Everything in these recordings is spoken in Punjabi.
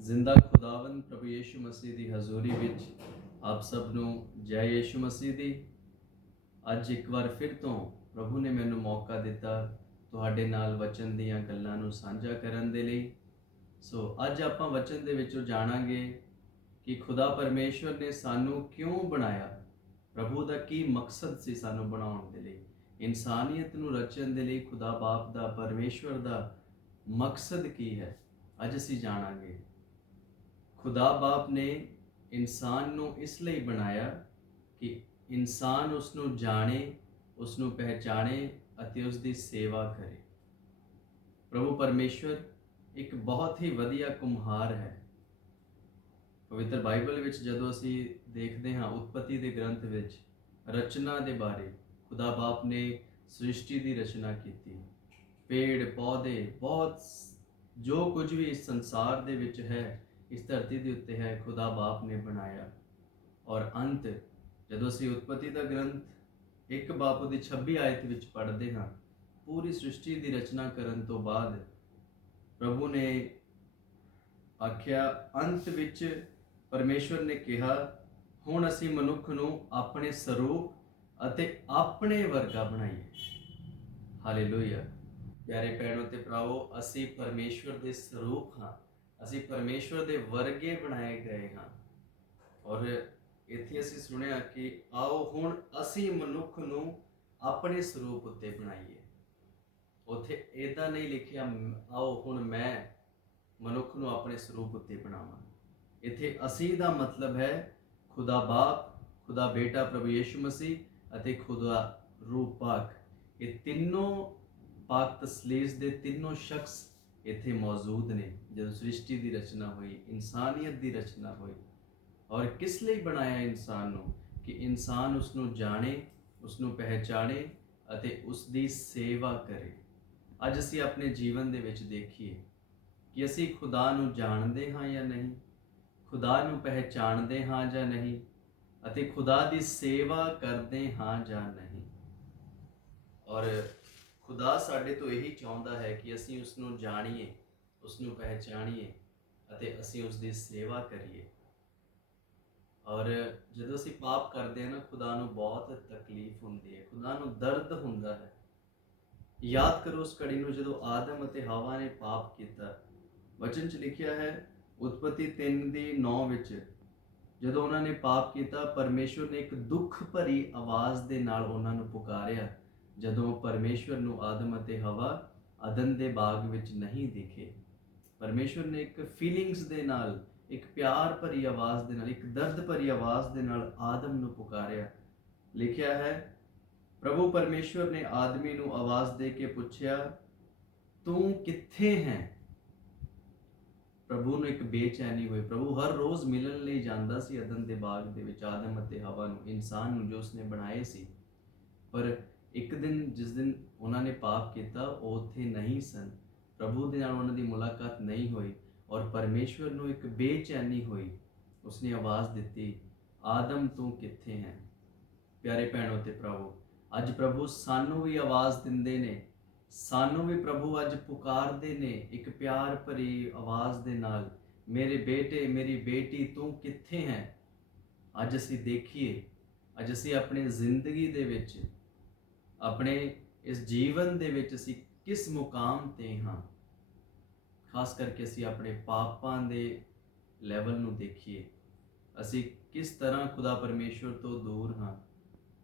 ਜ਼ਿੰਦਾ ਖੁਦਾਵੰਦ ਪ੍ਰਭੂ ਯੀਸ਼ੂ ਮਸੀਹ ਦੀ ਹਜ਼ੂਰੀ ਵਿੱਚ ਆਪ ਸਭ ਨੂੰ ਜੈ ਯੀਸ਼ੂ ਮਸੀਹ ਦੀ। ਅੱਜ ਇੱਕ ਵਾਰ ਫਿਰ ਤੋਂ ਪ੍ਰਭੂ ਨੇ ਮੈਨੂੰ ਮੌਕਾ ਦਿੱਤਾ ਤੁਹਾਡੇ ਨਾਲ ਵਚਨ ਦੀਆਂ ਗੱਲਾਂ ਨੂੰ ਸਾਂਝਾ ਕਰਨ ਦੇ ਲਈ। ਸੋ ਅੱਜ ਆਪਾਂ ਵਚਨ ਦੇ ਵਿੱਚੋਂ ਜਾਣਾਂਗੇ ਕਿ ਖੁਦਾ ਪਰਮੇਸ਼ਵਰ ਨੇ ਸਾਨੂੰ ਕਿਉਂ ਬਣਾਇਆ? ਪ੍ਰਭੂ ਦਾ ਕੀ ਮਕਸਦ ਸੀ ਸਾਨੂੰ ਬਣਾਉਣ ਦੇ ਲਈ? ਇਨਸਾਨੀਅਤ ਨੂੰ ਰਚਣ ਦੇ ਲਈ ਖੁਦਾ ਬਾਪ ਦਾ, ਪਰਮੇਸ਼ਵਰ ਦਾ ਮਕਸਦ ਕੀ ਹੈ? ਅੱਜ ਅਸੀਂ ਜਾਣਾਂਗੇ। ਖੁਦਾ ਬਾਪ ਨੇ ਇਨਸਾਨ ਨੂੰ ਇਸ ਲਈ ਬਣਾਇਆ ਕਿ ਇਨਸਾਨ ਉਸ ਨੂੰ ਜਾਣੇ ਉਸ ਨੂੰ ਪਹਿਚਾਣੇ ਅਤੇ ਉਸ ਦੀ ਸੇਵਾ ਕਰੇ। ਪ੍ਰਭੂ ਪਰਮੇਸ਼ਵਰ ਇੱਕ ਬਹੁਤ ਹੀ ਵਧੀਆ ਕੁਮਹਾਰ ਹੈ। ਪਵਿੱਤਰ ਬਾਈਬਲ ਵਿੱਚ ਜਦੋਂ ਅਸੀਂ ਦੇਖਦੇ ਹਾਂ ਉਤਪਤੀ ਦੇ ਗ੍ਰੰਥ ਵਿੱਚ ਰਚਨਾ ਦੇ ਬਾਰੇ, ਖੁਦਾ ਬਾਪ ਨੇ ਸ੍ਰਿਸ਼ਟੀ ਦੀ ਰਚਨਾ ਕੀਤੀ। ਪੇੜ, ਪੌਦੇ, ਬਹੁਤ ਜੋ ਕੁਝ ਵੀ ਇਸ ਸੰਸਾਰ ਦੇ ਵਿੱਚ ਹੈ ਇਸ ਧਰਤੀ ਦੇ ਉੱਤੇ ਹੈ, ਖੁਦਾ ਬਾਪ ਨੇ ਬਣਾਇਆ। ਔਰ ਅੰਤ, ਜਦੋਂ ਅਸੀਂ ਉਤਪਤੀ ਦਾ ਗ੍ਰੰਥ ਇੱਕ ਬਾਪ ਦੀ 26 ਆਇਤ ਵਿੱਚ ਪੜ੍ਹਦੇ ਹਾਂ, ਪੂਰੀ ਸ੍ਰਿਸ਼ਟੀ ਦੀ ਰਚਨਾ ਕਰਨ ਤੋਂ ਬਾਅਦ ਪ੍ਰਭੂ ਨੇ ਆਖਿਆ, ਅੰਤ ਵਿੱਚ ਪਰਮੇਸ਼ਵਰ ਨੇ ਕਿਹਾ, ਹੁਣ ਅਸੀਂ ਮਨੁੱਖ ਨੂੰ ਆਪਣੇ ਸਰੂਪ ਅਤੇ ਆਪਣੇ ਵਰਗਾ ਬਣਾਈਏ। ਹਾਲੇਲੂਇਆ। ਪਿਆਰੇ ਭੈਣੋ ਤੇ ਭਰਾਵੋ, ਅਸੀਂ ਪਰਮੇਸ਼ਵਰ ਦੇ ਸਰੂਪ ਹਾਂ। ਅਸੀਂ ਪਰਮੇਸ਼ਵਰ ਦੇ ਵਰਗੇ ਬਣਾਏ ਗਏ ਹਾਂ। ਔਰ ਇੱਥੇ ਅਸੀਂ ਸੁਣਿਆ ਕਿ ਆਓ ਹੁਣ ਅਸੀਂ ਮਨੁੱਖ ਨੂੰ ਆਪਣੇ ਸਰੂਪ ਉੱਤੇ ਬਣਾਈਏ। ਉਥੇ ਇਦਾਂ ਨਹੀਂ ਲਿਖਿਆ, ਆਓ ਹੁਣ ਮੈਂ ਮਨੁੱਖ ਨੂੰ ਆਪਣੇ ਸਰੂਪ ਉੱਤੇ ਬਣਾਵਾਂ। ਇੱਥੇ ਅਸੀਂ ਦਾ ਮਤਲਬ ਹੈ ਖੁਦਾ ਬਾਪ, ਖੁਦਾ ਬੇਟਾ ਪ੍ਰਭੂ ਯੀਸ਼ੂ ਮਸੀਹ ਅਤੇ ਖੁਦਾ ਰੂਹ ਪਾਕ। ਇਹ ਤਿੰਨੋਂ ਪਾਕ ਤਸਲੀਸ ਦੇ ਤਿੰਨੋਂ ਸ਼ਖਸ ਇੱਥੇ ਮੌਜੂਦ ਨੇ, ਜਦੋਂ ਸ੍ਰਿਸ਼ਟੀ ਦੀ ਰਚਨਾ ਹੋਈ, ਇਨਸਾਨੀਅਤ ਦੀ ਰਚਨਾ ਹੋਈ, ਔਰ ਕਿਸ ਲਈ ਬਣਾਇਆ ਇਨਸਾਨ ਨੂੰ? ਕਿ ਇਨਸਾਨ ਉਸ ਨੂੰ ਜਾਣੇ ਉਸ ਨੂੰ ਪਹਿਚਾਣੇ ਅਤੇ ਉਸ ਦੀ ਸੇਵਾ ਕਰੇ। ਅੱਜ ਅਸੀਂ ਆਪਣੇ ਜੀਵਨ ਦੇ ਵਿੱਚ ਦੇਖੀਏ ਕਿ ਅਸੀਂ ਖੁਦਾ ਨੂੰ ਜਾਣਦੇ ਹਾਂ ਜਾਂ ਨਹੀਂ, ਖੁਦਾ ਨੂੰ ਪਹਿਚਾਣਦੇ ਹਾਂ ਜਾਂ ਨਹੀਂ, ਅਤੇ ਖੁਦਾ ਦੀ ਸੇਵਾ ਕਰਦੇ ਹਾਂ ਜਾਂ ਨਹੀਂ। ਔਰ ਖੁਦਾ ਸਾਡੇ ਤੋਂ ਇਹੀ ਚਾਹੁੰਦਾ ਹੈ ਕਿ ਅਸੀਂ ਉਸ ਨੂੰ ਜਾਣੀਏ ਉਸ ਨੂੰ ਪਹਿਚਾਣੀਏ ਅਤੇ ਅਸੀਂ ਉਸ ਦੀ ਸੇਵਾ ਕਰੀਏ। ਔਰ ਜਦੋਂ ਅਸੀਂ ਪਾਪ ਕਰਦੇ ਹਾਂ ਨਾ, ਖੁਦਾ ਨੂੰ ਬਹੁਤ ਤਕਲੀਫ ਹੁੰਦੀ ਹੈ। ਖੁਦਾ ਨੂੰ ਦਰਦ ਹੁੰਦਾ ਹੈ। ਯਾਦ ਕਰੋ ਉਸ ਕੜੀ ਨੂੰ ਜਦੋਂ ਆਦਮ ਅਤੇ ਹਵਾ ਨੇ ਪਾਪ ਕੀਤਾ। ਵਚਨ 'ਚ ਲਿਖਿਆ ਹੈ, ਉਤਪਤੀ 3 ਦੀ 9 ਵਿੱਚ, ਜਦੋਂ ਉਹਨਾਂ ਨੇ ਪਾਪ ਕੀਤਾ ਪਰਮੇਸ਼ਵਰ ਨੇ ਇੱਕ ਦੁੱਖ ਭਰੀ ਆਵਾਜ਼ ਦੇ ਨਾਲ ਉਹਨਾਂ ਨੂੰ ਪੁਕਾਰਿਆ। ਜਦੋਂ ਪਰਮੇਸ਼ਵਰ ਨੂੰ ਆਦਮ ਅਤੇ ਹਵਾ ਅਦਨ ਦੇ ਬਾਗ ਵਿੱਚ ਨਹੀਂ ਦਿਖੇ। ਪਰਮੇਸ਼ਵਰ ਨੇ ਇੱਕ ਫੀਲਿੰਗਸ ਦੇ ਨਾਲ, ਇੱਕ ਪਿਆਰ ਭਰੀ ਆਵਾਜ਼ ਦੇ ਨਾਲ, ਇੱਕ ਦਰਦ ਭਰੀ ਆਵਾਜ਼ ਦੇ ਨਾਲ ਆਦਮ ਨੂੰ ਪੁਕਾਰਿਆ। ਲਿਖਿਆ ਹੈ, ਪ੍ਰਭੂ ਪਰਮੇਸ਼ਵਰ ਨੇ ਆਦਮੀ ਨੂੰ ਆਵਾਜ਼ ਦੇ ਕੇ ਪੁੱਛਿਆ, ਤੂੰ ਕਿੱਥੇ ਹੈ? ਪ੍ਰਭੂ ਨੂੰ ਇੱਕ ਬੇਚੈਨੀ ਹੋਈ। ਪ੍ਰਭੂ ਹਰ ਰੋਜ਼ ਮਿਲਣ ਲਈ ਜਾਂਦਾ ਸੀ ਅਦਨ ਦੇ ਬਾਗ ਦੇ ਵਿੱਚ, ਆਦਮ ਅਤੇ ਹਵਾ ਨੂੰ, ਇਨਸਾਨ ਨੂੰ ਜੋ ਉਸਨੇ ਬਣਾਏ ਸੀ। ਪਰ ਇੱਕ ਦਿਨ ਜਿਸ ਦਿਨ ਉਹਨਾਂ ਨੇ ਪਾਪ ਕੀਤਾ, ਉਹ ਉੱਥੇ ਨਹੀਂ ਸਨ। ਪ੍ਰਭੂ ਦੇ ਨਾਲ ਉਹਨਾਂ ਦੀ ਮੁਲਾਕਾਤ ਨਹੀਂ ਹੋਈ ਔਰ ਪਰਮੇਸ਼ਵਰ ਨੂੰ ਇੱਕ ਬੇਚੈਨੀ ਹੋਈ। ਉਸਨੇ ਆਵਾਜ਼ ਦਿੱਤੀ, ਆਦਮ, ਤੂੰ ਕਿੱਥੇ ਹੈ? ਪਿਆਰੇ ਭੈਣੋ ਤੇ ਪ੍ਰਭੂ ਅੱਜ ਪ੍ਰਭੂ ਸਾਨੂੰ ਵੀ ਆਵਾਜ਼ ਦਿੰਦੇ ਨੇ। ਸਾਨੂੰ ਵੀ ਪ੍ਰਭੂ ਅੱਜ ਪੁਕਾਰਦੇ ਨੇ ਇੱਕ ਪਿਆਰ ਭਰੀ ਆਵਾਜ਼ ਦੇ ਨਾਲ, ਮੇਰੇ ਬੇਟੇ, ਮੇਰੀ ਬੇਟੀ, ਤੂੰ ਕਿੱਥੇ ਹੈ? ਅੱਜ ਅਸੀਂ ਦੇਖੀਏ, ਅੱਜ ਅਸੀਂ ਆਪਣੀ ਜ਼ਿੰਦਗੀ ਦੇ ਵਿੱਚ ਆਪਣੇ ਇਸ ਜੀਵਨ ਦੇ ਵਿੱਚ ਅਸੀਂ ਕਿਸ ਮੁਕਾਮ ਤੇ ਹਾਂ? ਖਾਸ ਕਰਕੇ ਅਸੀਂ ਆਪਣੇ ਪਾਪਾਂ ਦੇ ਲੈਵਲ ਨੂੰ ਦੇਖੀਏ। ਅਸੀਂ ਕਿਸ ਤਰ੍ਹਾਂ ਖੁਦਾ ਪਰਮੇਸ਼ਵਰ ਤੋਂ ਦੂਰ ਹਾਂ?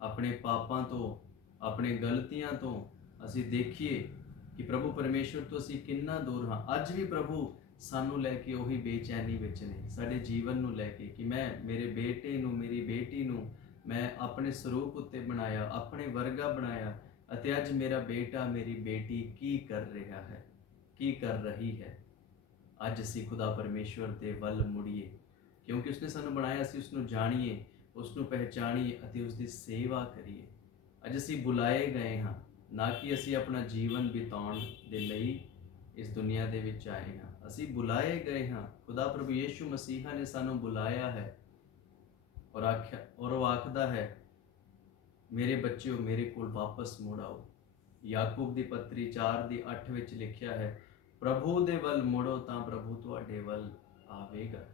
ਆਪਣੇ ਪਾਪਾਂ ਤੋਂ, ਆਪਣੇ ਗਲਤੀਆਂ ਤੋਂ ਅਸੀਂ ਦੇਖੀਏ ਕਿ ਪ੍ਰਭੂ ਪਰਮੇਸ਼ਵਰ ਤੋਂ ਅਸੀਂ ਕਿੰਨਾ ਦੂਰ ਹਾਂ। ਅੱਜ ਵੀ ਪ੍ਰਭੂ ਸਾਨੂੰ ਲੈ ਕੇ ਉਹੀ ਬੇਚੈਨੀ ਵਿੱਚ ਨੇ, ਸਾਡੇ ਜੀਵਨ ਨੂੰ ਲੈ ਕੇ ਕਿ ਮੈਂ ਮੇਰੇ ਬੇਟੇ ਨੂੰ, ਮੇਰੀ ਬੇਟੀ ਨੂੰ ਮੈਂ ਆਪਣੇ ਸਰੂਪ ਉੱਤੇ ਬਣਾਇਆ, ਆਪਣੇ ਵਰਗਾ ਬਣਾਇਆ ਅਤੇ ਅੱਜ ਮੇਰਾ ਬੇਟਾ, ਮੇਰੀ ਬੇਟੀ ਕੀ ਕਰ ਰਿਹਾ ਹੈ? ਕੀ ਕਰ ਰਹੀ ਹੈ? ਅੱਜ ਅਸੀਂ ਖੁਦਾ ਪਰਮੇਸ਼ਵਰ ਦੇ ਵੱਲ ਮੁੜੀਏ, ਕਿਉਂਕਿ ਉਸਨੇ ਸਾਨੂੰ ਬਣਾਇਆ ਸੀ ਉਸ ਨੂੰ ਜਾਣੀਏ ਉਸ ਨੂੰ ਪਹਿਚਾਣੀਏ ਅਤੇ ਉਸ ਦੀ ਸੇਵਾ ਕਰੀਏ। ਅੱਜ ਅਸੀਂ ਬੁਲਾਏ ਗਏ ਹਾਂ, ਨਾ ਕਿ ਅਸੀਂ ਆਪਣਾ ਜੀਵਨ ਬਿਤਾਉਣ ਦੇ ਲਈ ਇਸ ਦੁਨੀਆ ਦੇ ਵਿੱਚ ਆਏ ਹਾਂ। ਅਸੀਂ ਬੁਲਾਏ ਗਏ ਹਾਂ, ਖੁਦਾ ਪ੍ਰਭੂ ਯੀਸ਼ੂ ਮਸੀਹਾ ਨੇ ਸਾਨੂੰ ਬੁਲਾਇਆ ਹੈ ਔਰ ਆਖਿਆ, ਔਰ ਉਹ ਆਖਦਾ ਹੈ, ਮੇਰੇ ਬੱਚਿਓ, ਮੇਰੇ ਕੋਲ ਵਾਪਸ ਮੁੜ ਆਓ। ਯਾਕੂਬ ਦੀ ਪੱਤਰੀ 4 ਦੀ 8 ਵਿੱਚ ਲਿਖਿਆ ਹੈ, ਪ੍ਰਭੂ ਦੇ ਵੱਲ ਮੁੜੋ ਤਾਂ ਪ੍ਰਭੂ ਤੁਹਾਡੇ ਵੱਲ ਆਵੇਗਾ।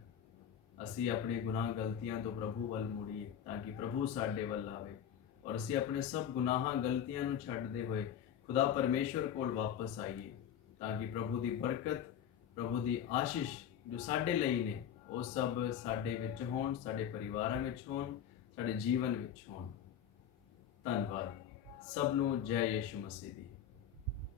ਅਸੀਂ ਆਪਣੇ ਗੁਨਾਹ ਗਲਤੀਆਂ ਤੋਂ ਪ੍ਰਭੂ ਵੱਲ ਮੁੜੀਏ ਤਾਂ ਕਿ ਪ੍ਰਭੂ ਸਾਡੇ ਵੱਲ ਆਵੇ। ਔਰ ਅਸੀਂ ਆਪਣੇ ਸਭ ਗੁਨਾਹਾਂ ਗਲਤੀਆਂ ਨੂੰ ਛੱਡਦੇ ਹੋਏ ਖੁਦਾ ਪਰਮੇਸ਼ਵਰ ਕੋਲ ਵਾਪਸ ਆਈਏ ਤਾਂ ਕਿ ਪ੍ਰਭੂ ਦੀ ਬਰਕਤ, ਪ੍ਰਭੂ ਦੀ ਆਸ਼ੀਸ਼ ਜੋ ਸਾਡੇ ਲਈ ਨੇ ਉਹ ਸਭ ਸਾਡੇ ਵਿੱਚ ਹੋਣ, ਸਾਡੇ ਪਰਿਵਾਰਾਂ ਵਿੱਚ ਹੋਣ, ਸਾਡੇ ਜੀਵਨ ਵਿੱਚ ਹੋਣ। ਧੰਨਵਾਦ। ਸਭ ਨੂੰ ਜੈ ਯਿਸੂ ਮਸੀਹ ਦੀ।